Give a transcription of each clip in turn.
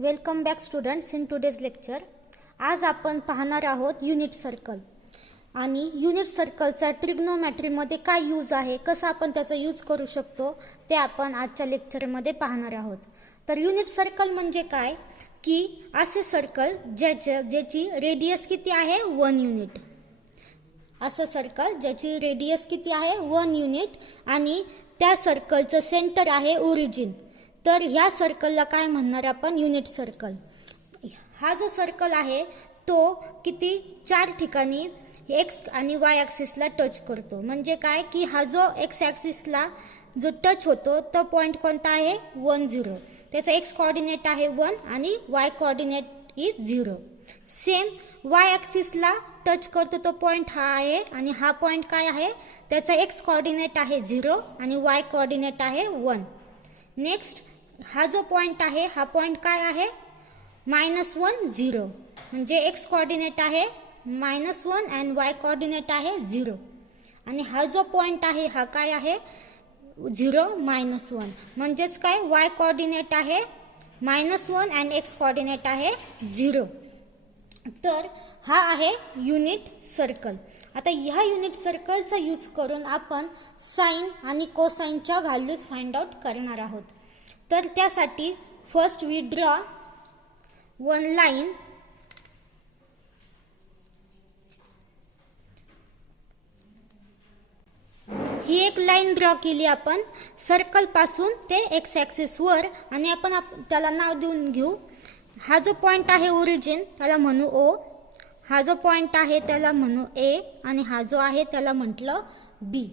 Welcome back students in today's lecture. आज आपण पाहणार आहोत युनिट सर्कल आणि युनिट सर्कलचा ट्रिग्नोमॅट्रीमध्ये काय यूज आहे, कसा आपण त्याचा यूज करू शकतो ते आपण आजच्या लेक्चरमध्ये पाहणार आहोत. तर युनिट सर्कल म्हणजे काय की असे सर्कल ज्याची रेडियस किती आहे 1 युनिट. असं सर्कल ज्याची रेडियस किती आहे 1 युनिट आणि त्या सर्कलचं सेंटर आहे ओरिजिन. तर ह्या सर्कलला काय म्हणणार आपण युनिट सर्कल. हा जो सर्कल आहे तो किती 4 ठिकाणी एक्स आणि वाय ॲक्सिसला टच करतो. म्हणजे काय की हा जो एक्स ॲक्सिसला जो टच होतो तो पॉईंट कोणता आहे 1 0. त्याचा एक्स कोऑर्डिनेट आहे 1 आणि y coordinate is 0. Same y ॲक्सिसला टच करतो तो पॉईंट हा आहे आणि हा पॉईंट काय आहे त्याचा एक्स कोऑर्डिनेट आहे 0 आणि वाय कोऑर्डिनेट आहे 1. नेक्स्ट हा जो पॉईंट आहे हा पॉईंट काय आहे -1 0. म्हणजे एक्स कोऑर्डिनेट आहे -1 आणि वाय कोऑर्डिनेट आहे 0. आणि हा जो पॉईंट आहे हा काय आहे 0 -1. म्हणजेच काय वाय कोऑर्डिनेट आहे -1 आणि एक्स कोऑर्डिनेट आहे 0. तर हा आहे युनिट सर्कल. आता ह्या युनिट सर्कलचा यूज करून आपण साइन आणि कोसाइनच्या व्हॅल्यूज फाइंड आउट करणार आहोत. तर त्यासाठी first we draw one line ही एक लाइन ड्रॉ केली आपण सर्कल पासून ते एक्स ॲक्सिस वर आणि आपण त्याला नाव देऊन घेऊ. हा जो पॉइंट आहे ओरिजिन त्याला म्हणू ओ, हा जो पॉइंट आहे त्याला म्हणू ए आणि हा जो आहे त्याला म्हटलं बी.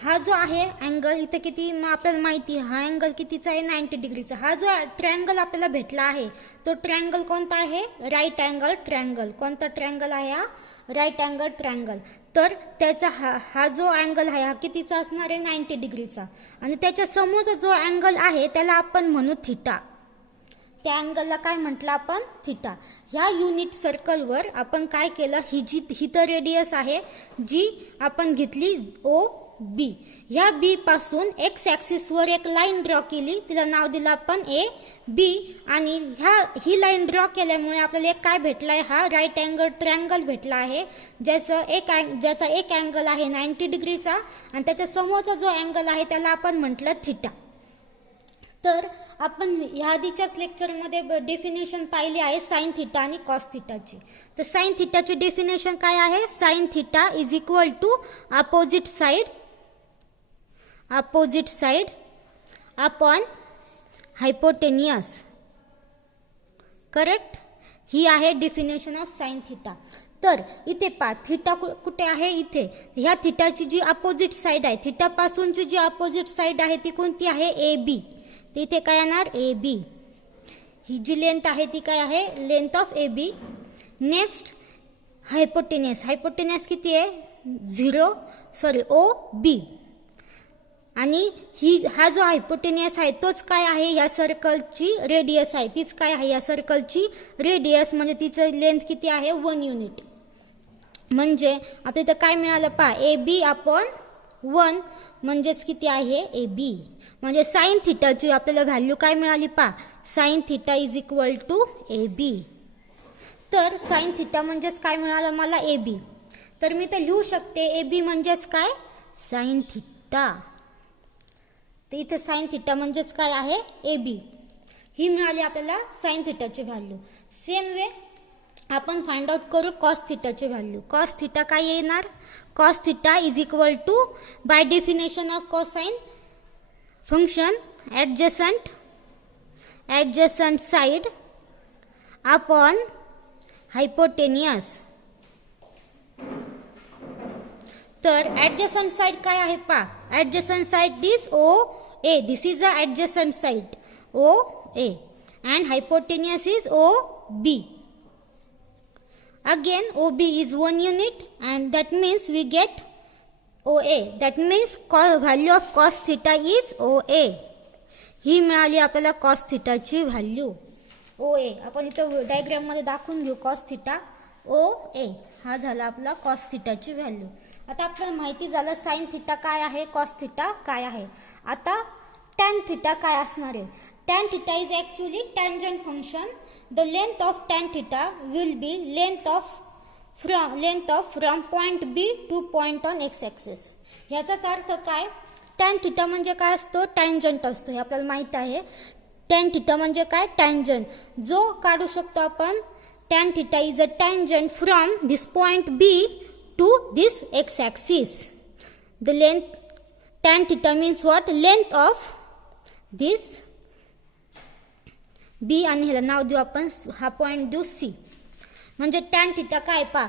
हा जो आहे अँगल इथे किती आपल्याला माहिती आहे हा अँगल कितीचा आहे 90 डिग्रीचा. हा जो ट्रायंगल आपल्याला भेटला आहे तो ट्रायंगल कोणता आहे राईट अँगल ट्रायंगल. कोणता ट्रायंगल आहे हा राईट अँगल ट्रायंगल. तर त्याचा हा जो अँगल आहे हा कितीचा असणार आहे 90 डिग्रीचा आणि त्याच्या समोरचा जो अँगल आहे त्याला आपण म्हणू थिटा. त्या अँगलला काय म्हटलं आपण थिटा. ह्या युनिट सर्कलवर आपण काय केलं ही तर रेडियस आहे जी आपण घेतली ओ बी. ह्या बी पासून एक्स ॲक्सिसवर एक लाईन ड्रॉ केली तिला नाव दिलं आपण ए बी आणि ही लाईन ड्रॉ केल्यामुळे आपल्याला एक काय भेटला आहे हा राईट अँगल ट्रायंगल भेटला आहे ज्याचा एक अँगल आहे 90 डिग्रीचा आणि त्याच्या समोरचा जो अँगल आहे त्याला आपण म्हटलं थिटा. तर आपण ह्या आधीच्याच लेक्चरमध्ये डेफिनेशन पाहिली आहे साइन थिटा आणि कॉस थिटाची. तर साइन थिटाची डेफिनेशन काय आहे sine theta is equal to opposite side upon hypotenuse. Correct. ही आहे डेफिनेशन ऑफ साइन थिटा. तर इथे पा थिटा कुठे आहे इथे. ह्या थिटाची जी अपोजिट साइड आहे थिटापासूनची जी अपोजिट साइड आहे ती कोणती आहे ए बी. इथे काय येणार A B. He G length आहे ती काय आहे length of A B. Next hypotenuse किती आहे ओ बी. आणि हा जो हायपोटेनियस आहे तोच काय आहे या सर्कलची रेडियस आहे. तीच काय आहे या सर्कलची रेडियस म्हणजे तिचं लेंथ किती आहे 1 युनिट. म्हणजे आपल्या इथं काय मिळालं पा ए बी अपॉन 1 म्हणजेच किती आहे ए बी. म्हणजे साइन थिटाची आपल्याला व्हॅल्यू काय मिळाली पा sine theta is equal to A B. तर साइन थिटा म्हणजेच काय मिळालं मला ए बी. तर मी तर लिहू शकते ए बी म्हणजेच काय साइन थिटा. तर इथे साइन थिटा म्हणजेच काय आहे ए बी. ही मिळाली आपल्याला साइन थिटाची व्हॅल्यू. सेम वे आपण फाइंड आउट करू कॉस थिटाची व्हॅल्यू. कॉस थिटा काय येणार cos theta is equal to by definition of cosine function adjacent side upon hypotenuse. तर adjacent साइड काय आहे पा adjacent side is O A. This is a adjacent side O A and hypotenuse is O B. Again OB is 1 unit and that means we get OA. That means value of cos theta is OA. ही मिळाली आपल्याला cos theta ची value OA. आपण इथं diagram मध्ये दाखवून घेऊ cos theta OA. हा झाला आपला cos theta ची व्हॅल्यू. आता आपल्याला माहिती झालं sin theta काय आहे cos theta काय आहे. आता tan theta काय असणार आहे. tan theta is actually tangent function. The length of tan theta will be length of from point B to point on x axis. याचाच अर्थ काय? tan theta म्हणजे काय असतो? टँजंट असतो. हे आपल्याला माहित आहे. tan theta म्हणजे काय? टँजंट. जो काढू शकतो आपण tan theta is a tangent from this point B to this x axis. The length tan theta means what? Length of this B आणि ह्याला नाव देऊ आपण, हा पॉइंट देऊ C. म्हणजे tan theta काय पा?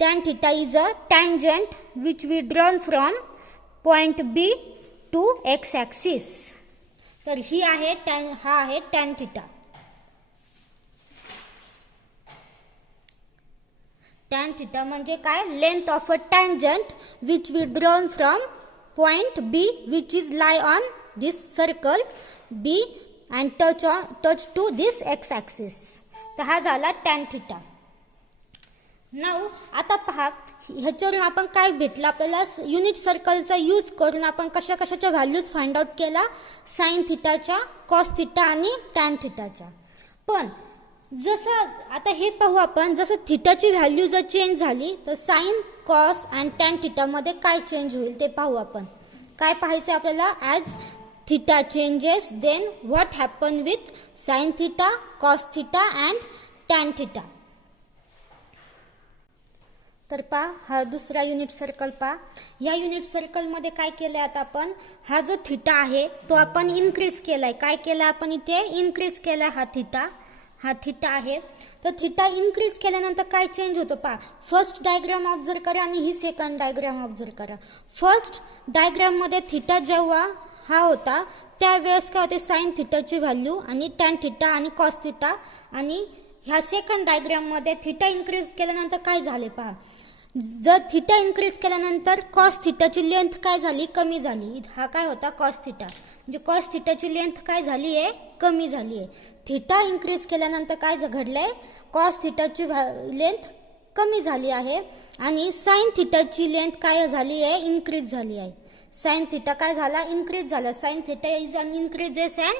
tan theta is a tangent which we drawn from point B to x axis. तर ही आहे हा आहे tan theta. tan theta म्हणजे काय? Length of a tangent which we drawn from point B which is lie on this circle B and touch to this x axis. तर हा झाला tan theta. Now आता पहा ह्याच्यावरून आपण काय भेटलं आपल्याला? युनिट सर्कलचा यूज करून आपण कशा कशाच्या व्हॅल्यूज फाइंड आउट केला? साइन थिटाच्या, कॉस थिटा आणि टॅन थिटाच्या. पण जसं आता हे पाहू आपण, जसं थिटाची व्हॅल्यू जर चेंज झाली तर साइन, कॉस अँड टॅन थिटामध्ये काय चेंज होईल ते पाहू आपण. काय पाहायचं आपल्याला? As theta changes then what happen with sine theta, cos theta and tan theta. तर पहा हा दुसरा युनिट सर्कल पहा. ह्या युनिट सर्कलमध्ये काय केलं आता आपण? हा जो थिटा आहे तो आपण इन्क्रीज केलाय. काय केलं आपण इथे? इन्क्रीज केला हा थिटा आहे. तर थिटा इन्क्रीज केल्यानंतर काय चेंज होतं पहा. फर्स्ट डायग्राम ऑब्झर्व करा आणि ही सेकंड डायग्राम ऑब्झर्व करा. फर्स्ट डायग्राममध्ये थिटा जेव्हा हा होता त्यावेळेस काय होते? साइन थिटाची व्हॅल्यू आणि टॅन थिटा आणि कॉस थिटा. आणि ह्या सेकंड डायग्राममध्ये थिटा इन्क्रीज केल्यानंतर काय झाले पहा. जर थिटा इन्क्रीज केल्यानंतर कॉस थिटाची लेंथ काय झाली? कमी झाली. हा काय होता? Cos theta. म्हणजे कॉस थिटाची लेंथ काय झाली आहे? कमी झाली आहे. थिटा इन्क्रीज केल्यानंतर काय घडलंय? कॉस थिटाची लेंथ कमी झाली आहे आणि साइन थिटाची लेंथ काय झाली आहे? इन्क्रीज झाली आहे. साइन थिटा काय झाला? इन्क्रीज झाला. Sine theta is an increases and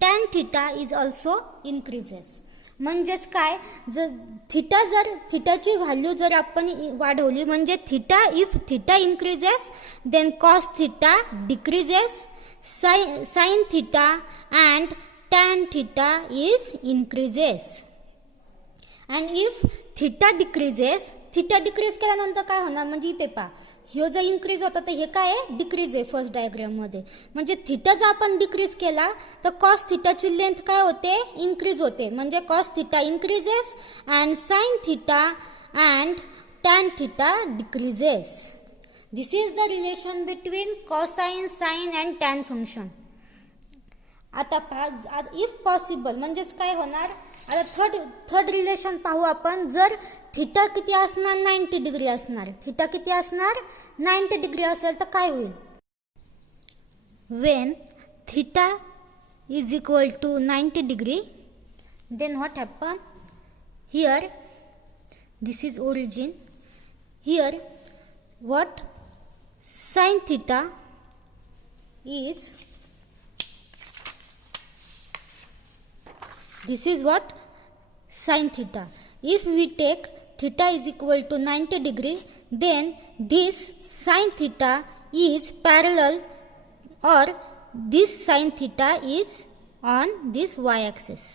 tan theta is also increases. म्हणजेच काय? जर थिटाची व्हॅल्यू जर आपण वाढवली म्हणजे theta, if theta increases then cos theta decreases, sine theta and tan theta is increases. And if theta decreases, theta decrease केल्यानंतर काय होणार? म्हणजे इथे पहा ह्यो जर इन्क्रीज होता तर हे काय आहे? डिक्रीज आहे फर्स्ट डायग्राममध्ये. म्हणजे थिटा जर आपण डिक्रीज केला तर कॉस थिटाची लेंथ काय होते? इन्क्रीज होते. म्हणजे cos theta increases and sine theta and tan theta decreases. This is the relation between cosine, sine and tan function. आता पहा इफ पॉसिबल म्हणजेच काय होणार? आता थर्ड रिलेशन पाहू आपण. जर थिटा किती असणार? 90 डिग्री असणार. थिटा किती असणार? 90 डिग्री असेल तर काय होईल? When theta is equal to 90 degree then what happen? Here this is origin. Here what? Sine theta is, this is what? Sin theta. If we take theta is equal to 90 degree then this sin theta is parallel or this sin theta is on this y axis.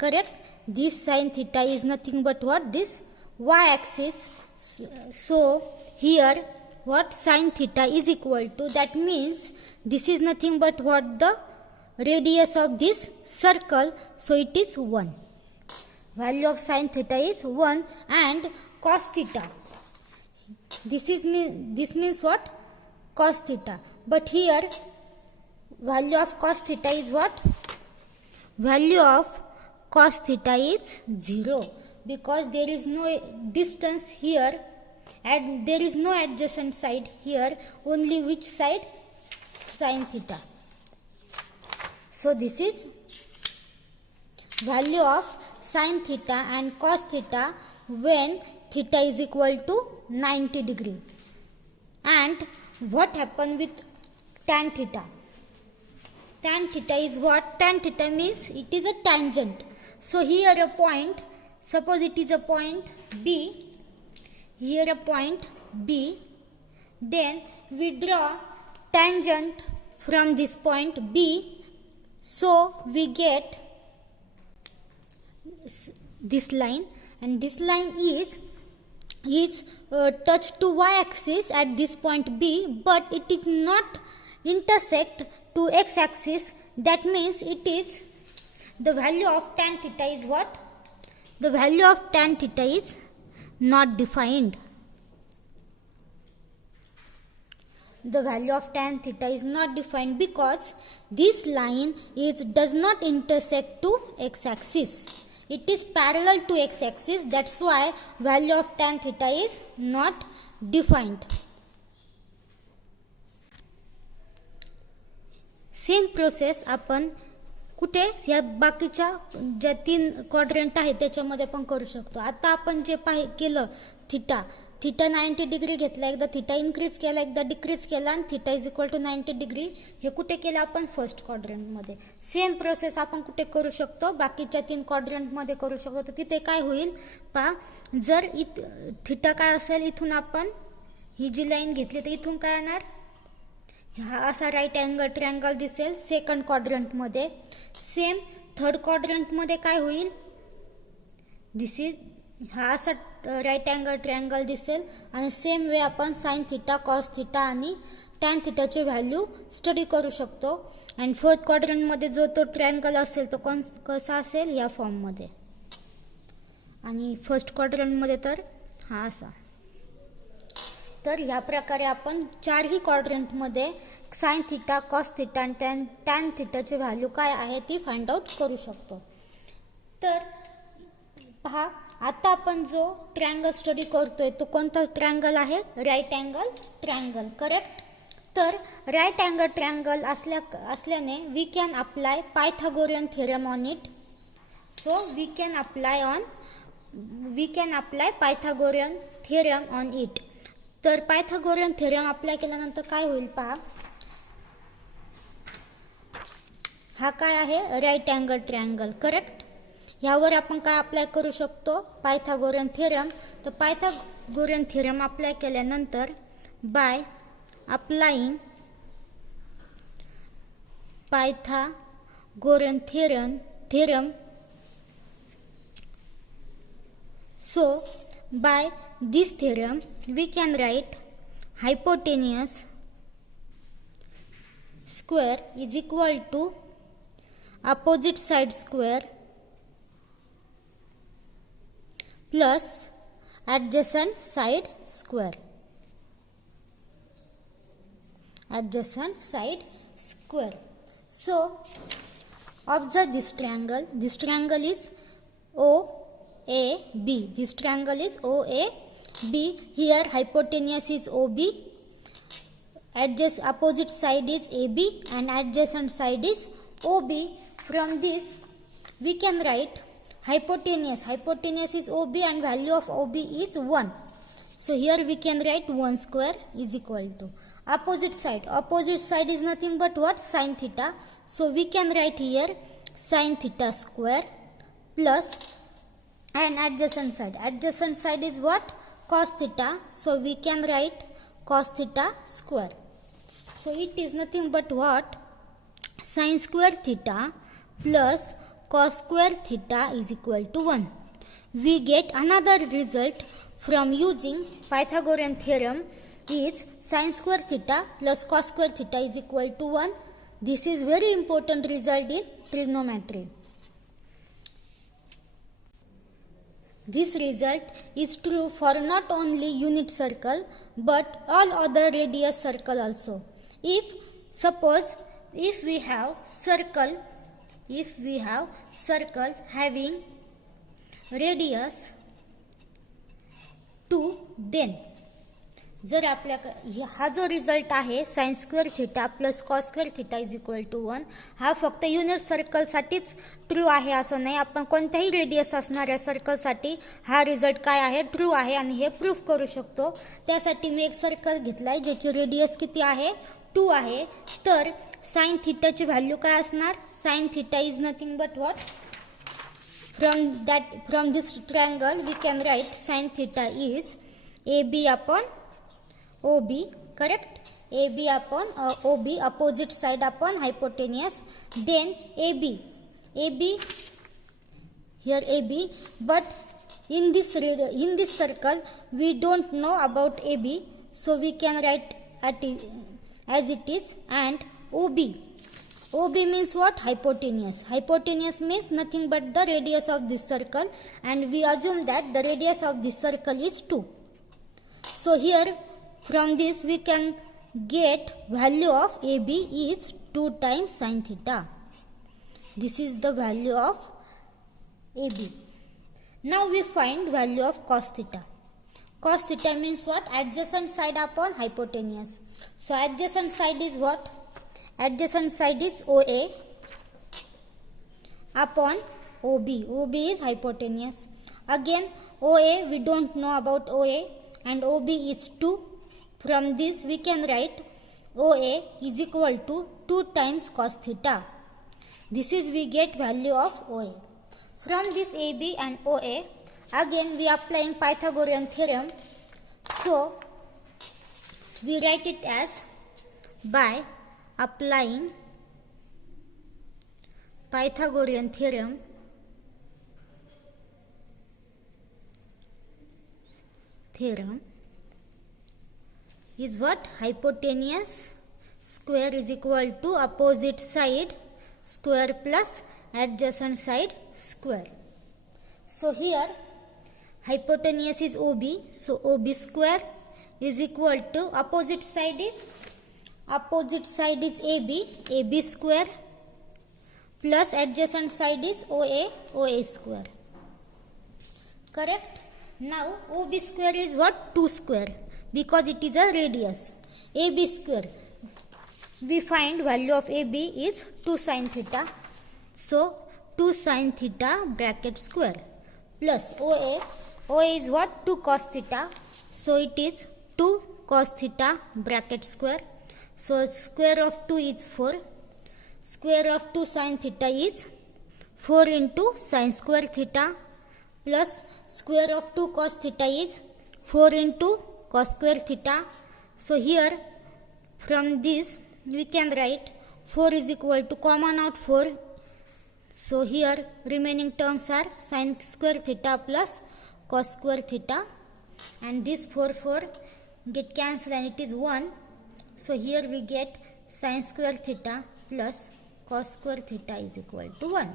Correct? This sin theta is nothing but what? This y axis. So here what? Sin theta is equal to, that means this is nothing but what? The radius of this circle, so it is 1. Value of sin theta is 1 and cos theta. This means what? Cos theta. But here value of cos theta is what? Value of cos theta is 0 because there is no distance here and there is no adjacent side here. Only which side? Sin theta. So this is value of sin theta and cos theta when theta is equal to 90 degree. And what happened with tan theta? Tan theta is what? tan theta means it is a tangent. So here a point, suppose it is a point B, here a point B, then we draw tangent from this point B, so we get this line, and this line is touched to y-axis at this point B, but it is not intersect to x-axis. That means it is the value of tan theta is what? The value of tan theta is not defined. The value of tan theta is not defined because this line does not intersect to x-axis. It is parallel to x-axis. That's why value of tan theta is not defined. Same process आपण कुठे या बाकीच्या ज्या 3 quadrant आहेत त्याच्यामध्ये पण करू शकतो. आता आपण जे केलं थीटा 90 डिग्री घेतला, एकदा थीटा इन्क्रीज केला, एकदा डिक्रीज केला, आणि theta is equal to 90 degree हे कुठे केलं आपण? फर्स्ट क्वाड्रंटमध्ये. सेम प्रोसेस आपण कुठे करू शकतो? बाकीच्या 3 क्वाड्रंटमध्ये करू शकतो. तर तिथे काय होईल पहा, जर थीटा काय असेल, इथून आपण ही जी लाईन घेतली तर इथून काय येणार? हा असा राईट अँगल ट्रायंगल दिसेल सेकंड क्वाड्रंटमध्ये. सेम थर्ड क्वाड्रंटमध्ये काय होईल? हा असा राईट अँगल ट्रायंगल दिसेल, आणि सेम वे आपण साइन थीटा, कॉस थीटा आणि टॅन थीटाची व्हॅल्यू स्टडी करू शकतो. आणि फोर्थ क्वाड्रंटमध्ये जो तो ट्रायंगल असेल तो कसा असेल? या फॉर्ममध्ये. आणि फर्स्ट क्वाड्रंटमध्ये तर हा असा. तर ह्या प्रकारे आपण 4ही क्वाड्रंटमध्ये साइन थीटा, कॉस थीटा आणि टॅन थीटाची व्हॅल्यू काय आहे ती फाइंड आउट करू शकतो. तर पहा, आता आपण जो ट्रायंगल स्टडी करतोय तो कोणता ट्रायंगल आहे? Right angle triangle, correct. तर राईट अँगल ट्रायंगल असल्याने we can apply Pythagorean theorem on it. So we can apply Pythagorean theorem on it. तर पायथागोरियन थिअरम अप्लाय केल्यानंतर काय होईल पहा, हा काय आहे? Right angle triangle, correct. ह्यावर आपण काय अप्लाय करू शकतो? Pythagorean theorem. तर पायथागोरियन थिअरम अप्लाय केल्यानंतर by applying Pythagorean theorem, so by this theorem we can write hypotenuse square is equal to opposite side square plus adjacent side square. So observe this triangle. This triangle is OAB. This triangle is OAB. Here hypotenuse is OB, opposite side is AB, and adjacent side is OB. From this we can write hypotenuse is OB and value of OB is 1. So here we can write 1 square is equal to opposite side is nothing but what? Sin theta. So we can write here sin theta square plus, and adjacent side is what? Cos theta. So we can write cos theta square. So it is nothing but what? Sin square theta plus cos square theta is equal to 1. We get another result from using Pythagorean theorem is sin square theta plus cos square theta is equal to 1. This is very important result in trigonometry. This result is true for not only unit circle but all other radius circle also. If we have circle having radius 2, then जर आपल्याकडे हा जो result आहे sine square theta plus cos square theta is equal to 1, हा फक्त unit सर्कलसाठीच true आहे असं नाही. आपण कोणत्याही रेडियस असणाऱ्या सर्कलसाठी हा रिझल्ट काय आहे? ट्रू आहे, आणि हे प्रूफ करू शकतो. त्यासाठी मी एक सर्कल घेतलाय ज्याची रेडियस किती आहे? 2 आहे. तर साइन थिटाची व्हॅल्यू काय असणार? Sine theta is nothing but what? From this triangle we can write sine theta is AB upon OB, correct? AB upon OB, opposite side upon hypotenuse. Then AB here AB, but in this circle we don't know about AB, so we can write as it is. And OB means what? Hypotenuse. Hypotenuse means nothing but the radius of this circle, and we assume that the radius of this circle is 2. So here from this we can get value of AB is 2 times sin theta. This is the value of AB. Now we find value of cos theta. Cos theta means what? Adjacent side upon hypotenuse. So adjacent side is what? Adjacent side is OA upon OB. OB is hypotenuse. Again OA, we don't know about OA, and OB is 2. From this we can write OA is equal to 2 times cos theta. This is we get value of OA. From this AB and OA, again we are applying Pythagorean theorem. So we write it as by applying Pythagorean theorem, is what? Hypotenuse square is equal to opposite side square plus adjacent side square. So here hypotenuse is OB, so OB square is equal to opposite side is AB square plus adjacent side is OA square. Correct? Now OB square is what? 2 square, because it is a radius. AB square, we find value of AB is 2 sin theta. So 2 sin theta bracket square plus OA is what? 2 cos theta. So it is 2 cos theta bracket square. So square of 2 is 4. Square of 2 sin theta is 4 into sin square theta plus square of 2 cos theta is 4 into cos square theta. So here from this we can write 4 is equal to common out 4. So here remaining terms are sin square theta plus cos square theta, and this 4 get cancelled and it is 1. So here we get sin square theta plus cos square theta is equal to 1.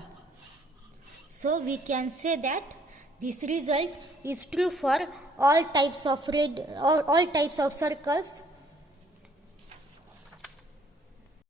So we can say that this result is true for all types of circles